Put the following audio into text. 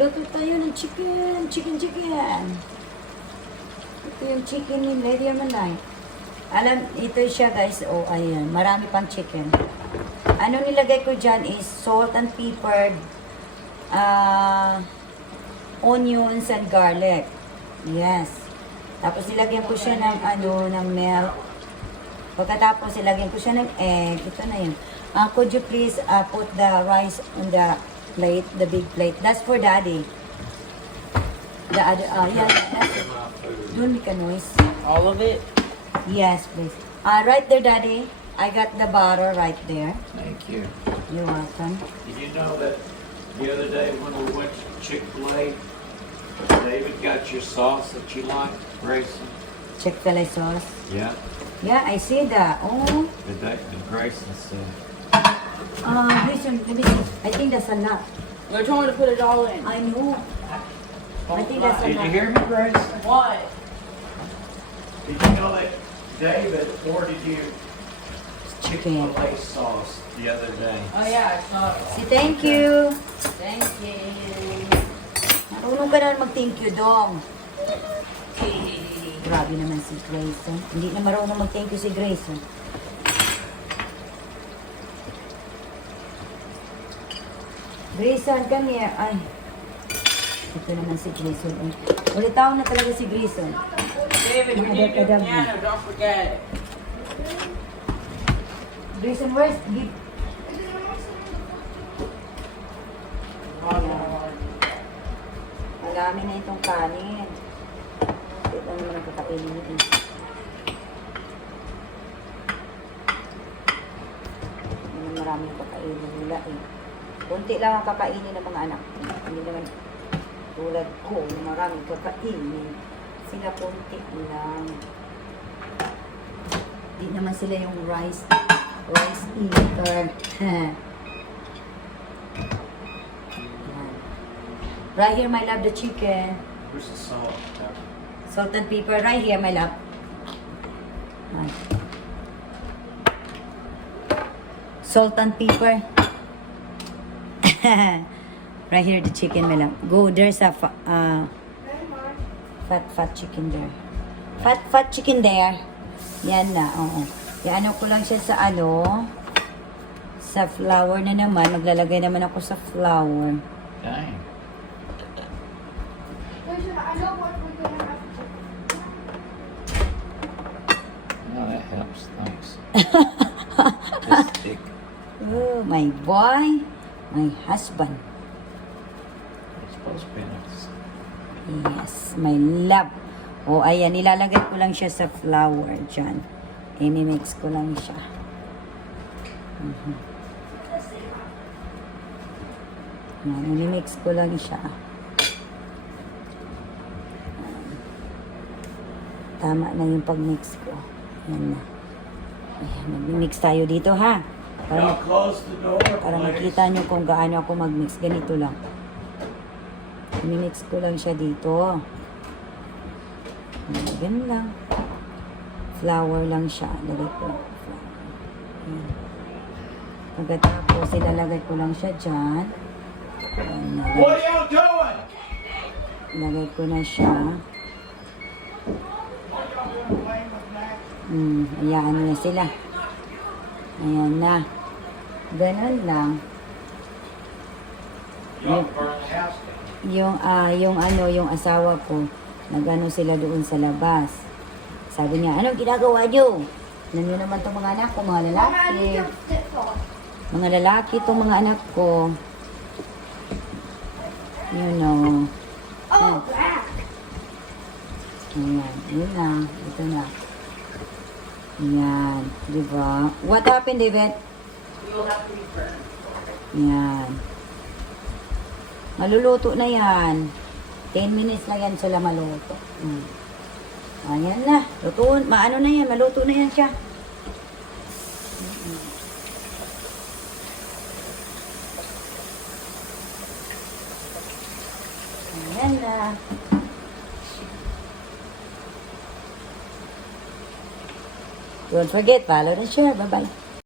Magluto tayo ng chicken. Chicken. Ito yung chicken ni Lady Amalay. Alam, ito siya guys. Oh, ayan. Marami pang chicken. Ano nilagay ko dyan is salt and pepper, onions and garlic. Yes. Tapos nilagyan ko siya ng ng milk. Pagkatapos nilagyan ko siya ng egg. Ito na yun. Could you please put the rice on the plate, the big plate? That's for daddy. The other, yeah, that's it. Don't make a noise. All of it? Yes, please. Right there, daddy. I got the butter right there. Thank you. You're welcome. Did you know that the other day when we went to Chick-fil-A, David got your sauce that you like, Grayson? Chick-fil-A sauce. Yeah. Yeah, I see that. Oh. And Grayson said, Listen, let me see. I think that's a lot. They're trying to put it all in. I know. I think that's a did lot. you hear me, Grayson? What? Did you know that David ordered you Chicken. Chick-fil-A sauce the other day? Oh yeah, I saw it. Si thank you. Thank you. Marunong ka na mag-thank you, Dong. Grabe naman si Grayson. Hindi na marunong mag-thank you si Grayson. Grayson, come here. Ay. Ito naman si Grayson. Ulit taon na talaga si Grayson. David, we need to do piano, don't forget. Grayson, where's... Marami na itong kanin. Ito naman ang kakainin nito. Marami ang kakainin nila eh. Kunti lang ang kakainin ng mga anak. Hindi naman tulad ko na maraming kakainin. Sila kunti lang. Hindi naman sila yung rice eater. Right here, my love, the chicken. Where's the salt? Salt and pepper right here, my love. Salt and pepper. Right here, the chicken, my love. Go, there's a fat chicken there. Fat chicken there. Yan na, oo. Ano ko lang siya sa sa flour na naman. Maglalagay naman ako sa flour. Dang. I know what we're gonna have to do. No, that helps. Thanks. Just stick. Oh, my boy. My husband. It's supposed to be nice. Yes, my love. O, ayan, nilalagay ko lang siya sa flour dyan. I-mix ko lang siya. I-mix ko lang siya. Tama na yung pag-mix ko. Ayan na. Ayan, mag-mix tayo dito, ha? Y'all close the door, Para makita nyo kung gaano ako mag-mix. Ganito lang. I-mix ko lang siya dito. Ganun lang. Flour lang siya. Lagay ko lang. Ayan. Pagkatapos, ilalagay ko lang siya dyan. Ayan, What are y'all doing? Lagay ko na siya. Ayan na sila. Ayan na. Ganun lang. Y'all burn the house down. Yung asawa ko, nagano sila doon sa labas. Sabi niya, anong ginagawa niyo? Alam niyo naman itong mga anak ko, mga lalaki. Mga lalaki itong mga anak ko. You know. Oh, black. Ayan, yun na. Ito na. Ayan, di ba? What happened, David? You'll have to be burned. Ayan. Maluluto na yan. 10 minutes na yan sila maluto. Ayan na. Luto, maano na yan. Maluto na yan siya. Ayan na. Don't forget, follow and share. Bye-bye.